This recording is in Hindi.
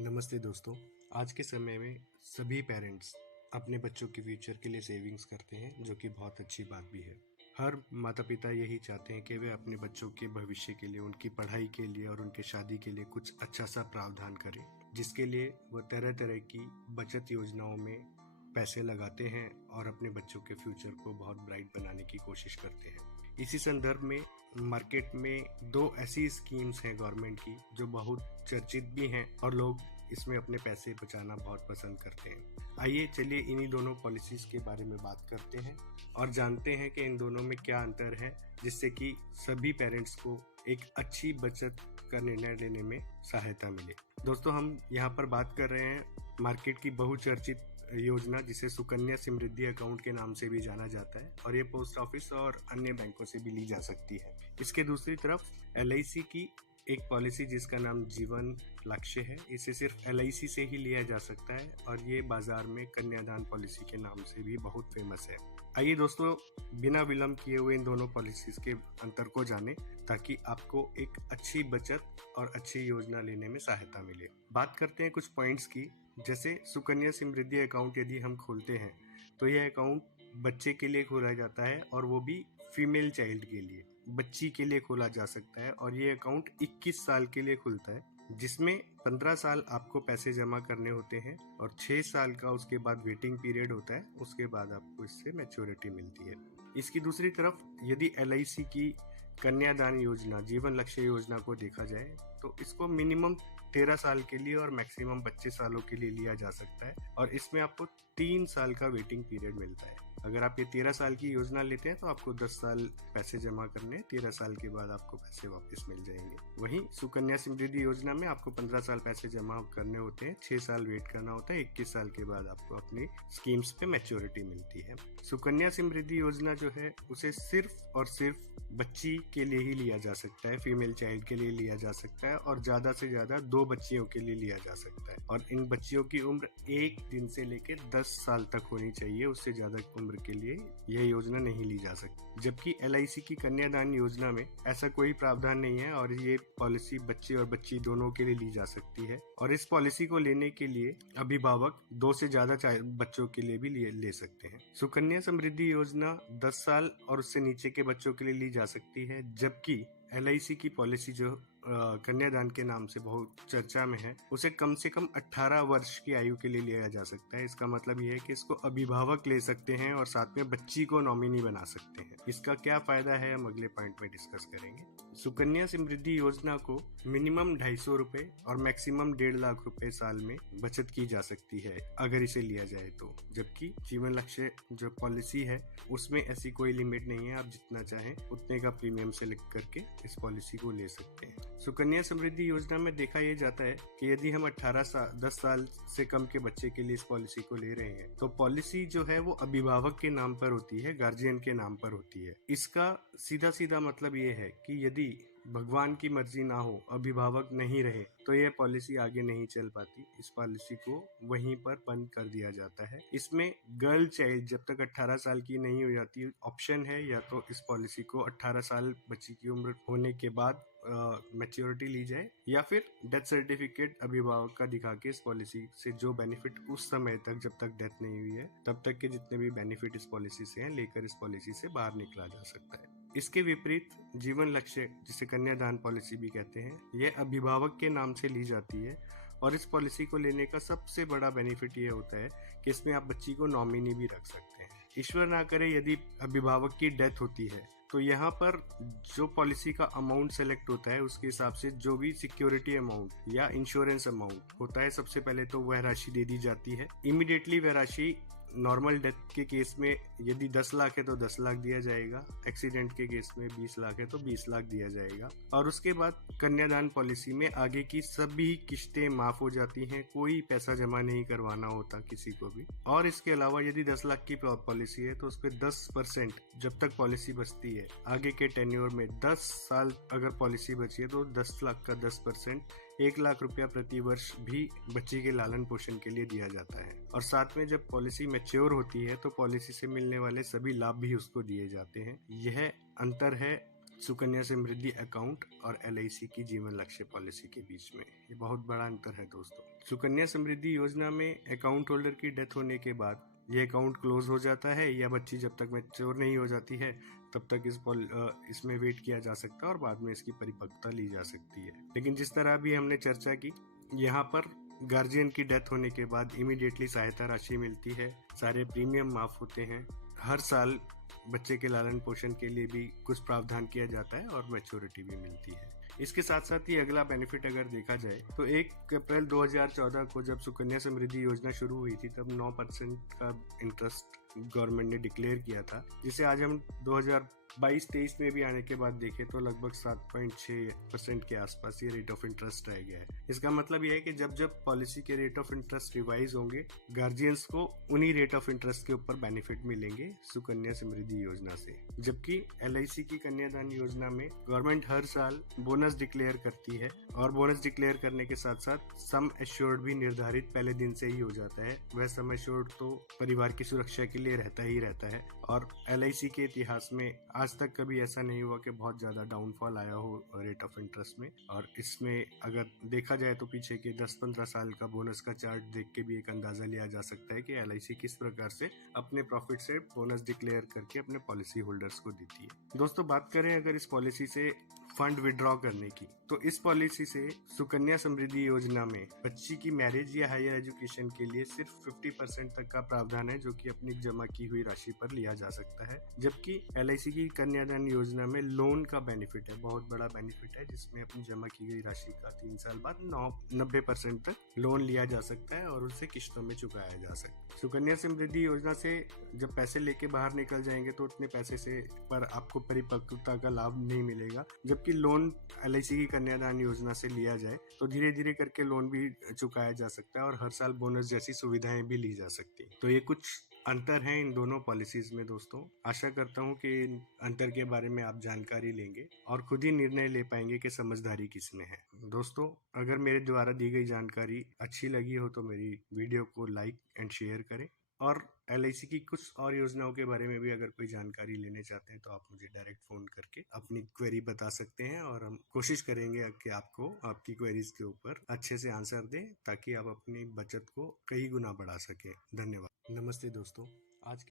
नमस्ते दोस्तों। आज के समय में सभी पेरेंट्स अपने बच्चों के फ्यूचर के लिए सेविंग्स करते हैं, जो कि बहुत अच्छी बात भी है। हर माता पिता यही चाहते हैं कि वे अपने बच्चों के भविष्य के लिए, उनकी पढ़ाई के लिए और उनके शादी के लिए कुछ अच्छा सा प्रावधान करें, जिसके लिए वह तरह तरह की बचत योजनाओं में पैसे लगाते हैं और अपने बच्चों के फ्यूचर को बहुत ब्राइट बनाने की कोशिश करते हैं। इसी संदर्भ में मार्केट में दो ऐसी स्कीम्स हैं गवर्नमेंट की जो बहुत चर्चित भी हैं और लोग इसमें अपने पैसे बचाना बहुत पसंद करते हैं। आइए चलिए इन्हीं दोनों पॉलिसीज के बारे में बात करते हैं और जानते हैं कि इन दोनों में क्या अंतर है, जिससे कि सभी पेरेंट्स को एक अच्छी बचत का निर्णय लेने में सहायता मिले। दोस्तों, हम यहाँ पर बात कर रहे हैं मार्केट की बहुचर्चित योजना, जिसे सुकन्या समृद्धि अकाउंट के नाम से भी जाना जाता है, और ये पोस्ट ऑफिस और अन्य बैंकों से भी ली जा सकती है। इसके दूसरी तरफ LIC की एक पॉलिसी जिसका नाम जीवन लक्ष्य है, इसे सिर्फ LIC से ही लिया जा सकता है और ये बाजार में कन्यादान पॉलिसी के नाम से भी बहुत फेमस है। आइए दोस्तों, बिना विलंब किए हुए इन दोनों पॉलिसीज के अंतर को जानें, ताकि आपको एक अच्छी बचत और अच्छी योजना लेने में सहायता मिले। बात करते हैं कुछ पॉइंट्स की। जैसे सुकन्या समृद्धि अकाउंट यदि हम खोलते हैं तो यह अकाउंट बच्चे के लिए खोला जाता है, और वो भी फीमेल चाइल्ड के लिए, बच्ची के लिए खोला जा सकता है। और ये अकाउंट 21 साल के लिए खुलता है, जिसमें 15 साल आपको पैसे जमा करने होते हैं और 6 साल का उसके बाद वेटिंग पीरियड होता है। उसके बाद आपको इससे मैच्योरिटी मिलती है। इसकी दूसरी तरफ यदि LIC की कन्यादान योजना, जीवन लक्ष्य योजना को देखा जाए तो इसको मिनिमम 13 साल के लिए और मैक्सिमम 25 सालों के लिए लिया जा सकता है, और इसमें आपको 3 साल का वेटिंग पीरियड मिलता है। अगर आप ये 13 साल की योजना लेते हैं तो आपको 10 साल पैसे जमा करने, 13 साल के बाद आपको पैसे वापस मिल जाएंगे। वहीं सुकन्या समृद्धि योजना में आपको 15 साल पैसे जमा करने होते हैं, 6 साल वेट करना होता है, 21 साल के बाद आपको अपनी स्कीम्स पे मैच्योरिटी मिलती है। सुकन्या समृद्धि योजना जो है उसे सिर्फ और सिर्फ बच्ची के लिए ही लिया जा सकता है, फीमेल चाइल्ड के लिए लिया जा सकता है, और ज्यादा से ज्यादा 2 बच्चियों के लिए लिया जा सकता है। और इन बच्चियों की उम्र 1 दिन से लेकर 10 साल तक होनी चाहिए, उससे ज्यादा उम्र के लिए यह योजना नहीं ली जा सकती। जबकि LIC की कन्यादान योजना में ऐसा कोई प्रावधान नहीं है, और ये पॉलिसी बच्चे और बच्ची दोनों के लिए ली जा सकती है। और इस पॉलिसी को लेने के लिए अभिभावक 2 से ज्यादा बच्चों के लिए भी ले सकते हैं। सुकन्या समृद्धि योजना 10 साल और उससे नीचे के बच्चों के लिए ली जा सकती है, जबकि LIC की पॉलिसी जो कन्यादान के नाम से बहुत चर्चा में है, उसे कम से कम 18 वर्ष की आयु के लिए लिया जा सकता है। इसका मतलब यह है कि इसको अभिभावक ले सकते हैं और साथ में बच्ची को नॉमिनी बना सकते हैं। इसका क्या फायदा है हम अगले पॉइंट में डिस्कस करेंगे। सुकन्या समृद्धि योजना को मिनिमम 250 रुपए और मैक्सिमम 1.5 लाख रुपए साल में बचत की जा सकती है अगर इसे लिया जाए तो। जबकि जीवन लक्ष्य जो पॉलिसी है उसमें ऐसी कोई लिमिट नहीं है, आप जितना चाहें उतने का प्रीमियम सेलेक्ट करके इस पॉलिसी को ले सकते हैं। सुकन्या समृद्धि योजना में देखा यह जाता है कि यदि हम 10 साल से कम के बच्चे के लिए इस पॉलिसी को ले रहे हैं तो पॉलिसी जो है वो अभिभावक के नाम पर होती है, गार्जियन के नाम पर होती है। इसका सीधा सीधा मतलब ये है कि यदि भगवान की मर्जी ना हो, अभिभावक नहीं रहे, तो यह पॉलिसी आगे नहीं चल पाती। इस पॉलिसी को वहीं पर बंद कर दिया जाता है। इसमें गर्ल चाइल्ड जब तक 18 साल की नहीं हो जाती, ऑप्शन है या तो इस पॉलिसी को 18 साल बच्ची की उम्र होने के बाद मैच्योरिटी ली जाए, या फिर डेथ सर्टिफिकेट अभिभावक का दिखा के इस पॉलिसी से जो बेनिफिट उस समय तक, जब तक डेथ नहीं हुई है तब तक के जितने भी बेनिफिट इस पॉलिसी से हैं, लेकर इस पॉलिसी से बाहर निकला जा सकता है। इसके विपरीत जीवन लक्ष्य, जिसे कन्यादान पॉलिसी भी कहते हैं, यह अभिभावक के नाम से ली जाती है, और इस पॉलिसी को लेने का सबसे बड़ा बेनिफिट ये होता है कि इसमें आप बच्ची को नॉमिनी भी रख सकते हैं। ईश्वर ना करे यदि अभिभावक की डेथ होती है तो यहाँ पर जो पॉलिसी का अमाउंट सेलेक्ट होता है उसके हिसाब से जो भी सिक्योरिटी अमाउंट या इंश्योरेंस अमाउंट होता है, सबसे पहले तो वह राशि दे दी जाती है। इमीडिएटली वह राशि नॉर्मल डेथ के केस में यदि 10 लाख है तो 10 लाख दिया जाएगा, एक्सीडेंट के केस में 20 लाख है तो 20 लाख दिया जाएगा। और उसके बाद कन्यादान पॉलिसी में आगे की सभी किस्तें माफ हो जाती हैं, कोई पैसा जमा नहीं करवाना होता किसी को भी। और इसके अलावा यदि 10 लाख की पॉलिसी है तो उस पर 10% जब तक पॉलिसी बचती है, आगे के टेन्योर में 10 साल अगर पॉलिसी बची है तो 10 लाख का 10% 1 लाख रुपया प्रति वर्ष भी बच्ची के लालन पोषण के लिए दिया जाता है। और साथ में जब पॉलिसी मैच्योर होती है तो पॉलिसी से मिलने वाले सभी लाभ भी उसको दिए जाते हैं। यह अंतर है सुकन्या समृद्धि अकाउंट और LIC की जीवन लक्ष्य पॉलिसी के बीच में ये बहुत बड़ा अंतर है दोस्तों। सुकन्या समृद्धि योजना में अकाउंट होल्डर की डेथ होने के बाद ये अकाउंट क्लोज हो जाता है या बच्ची जब तक मैच्योर नहीं हो जाती है तब तक इसमें वेट किया जा सकता है और बाद में इसकी परिपक्वता ली जा सकती है। लेकिन जिस तरह अभी हमने चर्चा की, यहाँ पर गार्जियन की डेथ होने के बाद इमीडिएटली सहायता राशि मिलती है, सारे प्रीमियम माफ होते हैं, हर साल बच्चे के लालन पोषण के लिए भी कुछ प्रावधान किया जाता है और मैच्योरिटी भी मिलती है। इसके साथ साथ ही अगला बेनिफिट अगर देखा जाए तो 1 अप्रैल 2014 को जब सुकन्या समृद्धि योजना शुरू हुई थी तब 9% का इंटरेस्ट गवर्नमेंट ने डिक्लेयर किया था, जिसे आज हम 2022-23 में भी आने के बाद देखें तो लगभग 7.6% के आसपास ये रेट ऑफ इंटरेस्ट रह गया है। इसका मतलब यह है कि जब जब पॉलिसी के रेट ऑफ इंटरेस्ट रिवाइज होंगे, गार्जियंस को उन्हीं रेट ऑफ इंटरेस्ट के ऊपर बेनिफिट मिलेंगे सुकन्या समृद्धि योजना से। जबकि LIC की कन्यादान योजना में गवर्नमेंट हर साल बोनस डिक्लेयर करती है और बोनस डिक्लेयर करने के साथ साथ सम एश्योर्ड भी निर्धारित पहले दिन से ही हो जाता है। वह सम एश्योर्ड तो परिवार की सुरक्षा के लिए रहता ही रहता है और LIC के इतिहास में आज तक कभी ऐसा नहीं हुआ कि बहुत ज्यादा डाउनफॉल आया हो रेट ऑफ इंटरेस्ट में। और इसमें अगर देखा जाए तो पीछे के 10-15 साल का बोनस का चार्ट देख के भी एक अंदाजा लिया जा सकता है कि LIC किस प्रकार से अपने प्रॉफिट से बोनस डिक्लेयर करके अपने पॉलिसी होल्डर्स को देती है। दोस्तों, बात करें अगर इस पॉलिसी से फंड विड्रॉ करने की, तो इस पॉलिसी से सुकन्या समृद्धि योजना में बच्ची की मैरिज या हायर एजुकेशन के लिए सिर्फ 50% तक का प्रावधान है जो कि अपनी जमा की हुई राशि पर लिया जा सकता है। जबकि LIC की कन्यादान योजना में लोन का बेनिफिट है, बहुत बड़ा बेनिफिट है, जिसमें अपनी जमा की गई राशि का 3 साल बाद 90% तक लोन लिया जा सकता है और उसे किश्तों में चुकाया जा सकता है। सुकन्या समृद्धि योजना से जब पैसे लेके बाहर निकल जाएंगे तो उतने पैसे से पर आपको परिपक्वता का लाभ नहीं मिलेगा। जबकि लोन LIC की कन्यादान योजना से लिया जाए तो धीरे धीरे करके लोन भी चुकाया जा सकता है और हर साल बोनस जैसी सुविधाएं भी ली जा सकती हैं। तो ये कुछ अंतर हैं इन दोनों पॉलिसीज में दोस्तों। आशा करता हूँ कि इन अंतर के बारे में आप जानकारी लेंगे और खुद ही निर्णय ले पाएंगे कि समझदारी किसमें है। दोस्तों, अगर मेरे द्वारा दी गई जानकारी अच्छी लगी हो तो मेरी वीडियो को लाइक एंड शेयर करें और LIC की कुछ और योजनाओं के बारे में भी अगर कोई जानकारी लेने चाहते हैं तो आप मुझे डायरेक्ट फोन करके अपनी क्वेरी बता सकते हैं और हम कोशिश करेंगे कि आपको आपकी क्वेरीज के ऊपर अच्छे से आंसर दें ताकि आप अपनी बचत को कई गुना बढ़ा सकें। धन्यवाद। नमस्ते दोस्तों। आज